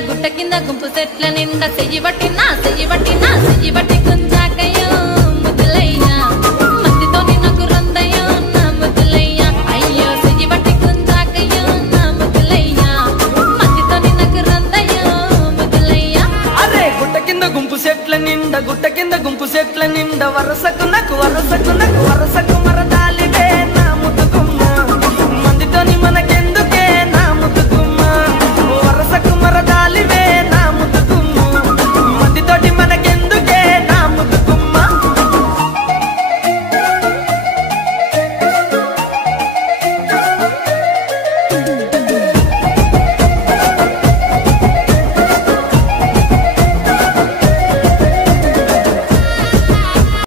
గుట్ట కింద గుంపు చెట్ల నిండా చెయ్యి పట్టినా కుంజాకయ్యో ముద్దులయ్యా మందితో నాకు రందయ్యో నా ముద్దులయ్యా అయ్యో చెయ్యి పట్టి కుంజాకయ్యో నా ముద్దులయ్యా మందితో నాకు రందయ్యో ముద్దులయ్యా. అరే గుట్ట కింద గుంపు చెట్ల నిండా వరసకు నాకు వరసకు మరదా